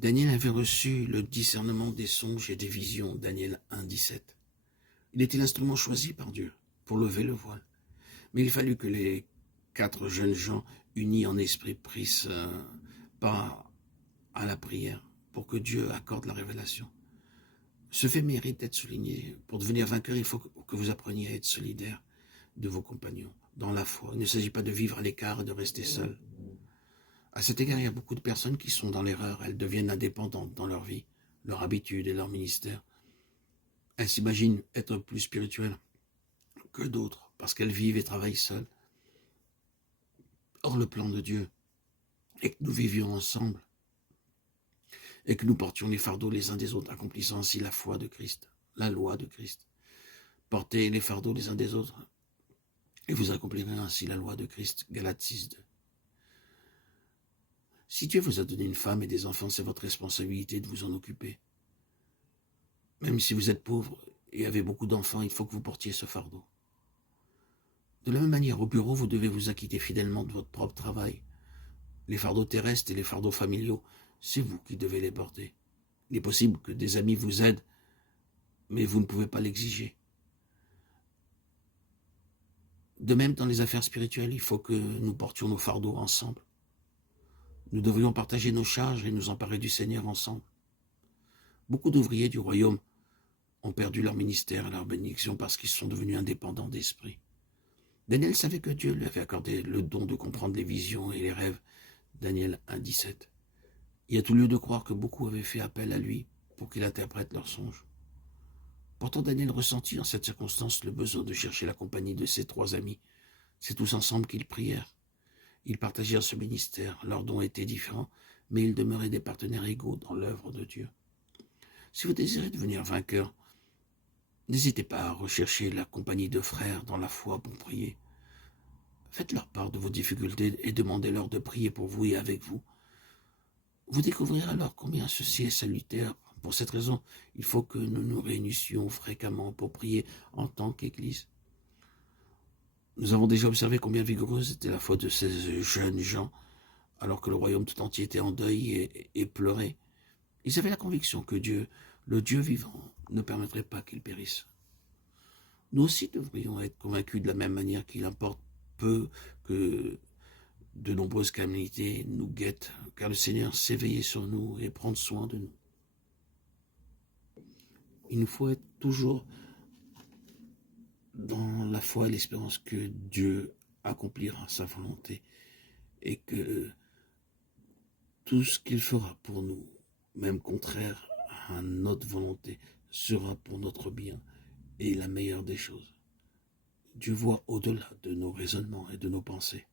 Daniel avait reçu le discernement des songes et des visions, Daniel 1, 17. Il était l'instrument choisi par Dieu pour lever le voile. Mais il fallut que les 4 jeunes gens unis en esprit prissent part à la prière pour que Dieu accorde la révélation. Ce fait mérite d'être souligné. Pour devenir vainqueur, il faut que vous appreniez à être solidaire de vos compagnons dans la foi. Il ne s'agit pas de vivre à l'écart et de rester seul. À cet égard, il y a beaucoup de personnes qui sont dans l'erreur. Elles deviennent indépendantes dans leur vie, leur habitude et leur ministère. Elles s'imaginent être plus spirituelles que d'autres parce qu'elles vivent et travaillent seules. Or, le plan de Dieu est que nous vivions ensemble et que nous portions les fardeaux les uns des autres, accomplissant ainsi la foi de Christ, la loi de Christ. Portez les fardeaux les uns des autres et vous accomplirez ainsi la loi de Christ. Galates 6, 2. Si Dieu vous a donné une femme et des enfants, c'est votre responsabilité de vous en occuper. Même si vous êtes pauvre et avez beaucoup d'enfants, il faut que vous portiez ce fardeau. De la même manière, au bureau, vous devez vous acquitter fidèlement de votre propre travail. Les fardeaux terrestres et les fardeaux familiaux, c'est vous qui devez les porter. Il est possible que des amis vous aident, mais vous ne pouvez pas l'exiger. De même, dans les affaires spirituelles, il faut que nous portions nos fardeaux ensemble. Nous devrions partager nos charges et nous emparer du Seigneur ensemble. Beaucoup d'ouvriers du royaume ont perdu leur ministère et leur bénédiction parce qu'ils sont devenus indépendants d'esprit. Daniel savait que Dieu lui avait accordé le don de comprendre les visions et les rêves. Daniel 1, 17. Il y a tout lieu de croire que beaucoup avaient fait appel à lui pour qu'il interprète leurs songes. Pourtant, Daniel ressentit en cette circonstance le besoin de chercher la compagnie de ses 3 amis. C'est tous ensemble qu'ils prièrent. Ils partagèrent ce ministère, leurs dons étaient différents, mais ils demeuraient des partenaires égaux dans l'œuvre de Dieu. Si vous désirez devenir vainqueur, n'hésitez pas à rechercher la compagnie de frères dans la foi pour prier. Faites-leur part de vos difficultés et demandez-leur de prier pour vous et avec vous. Vous découvrirez alors combien ceci est salutaire. Pour cette raison, il faut que nous nous réunissions fréquemment pour prier en tant qu'Église. Nous avons déjà observé combien vigoureuse était la foi de ces jeunes gens, alors que le royaume tout entier était en deuil et pleurait. Ils avaient la conviction que Dieu, le Dieu vivant, ne permettrait pas qu'ils périssent. Nous aussi devrions être convaincus de la même manière qu'il importe peu que de nombreuses calamités nous guettent, car le Seigneur sait veiller sur nous et prendre soin de nous. Il nous faut être toujours dans la foi et l'espérance que Dieu accomplira sa volonté et que tout ce qu'il fera pour nous, même contraire à notre volonté, sera pour notre bien et la meilleure des choses. Dieu voit au-delà de nos raisonnements et de nos pensées.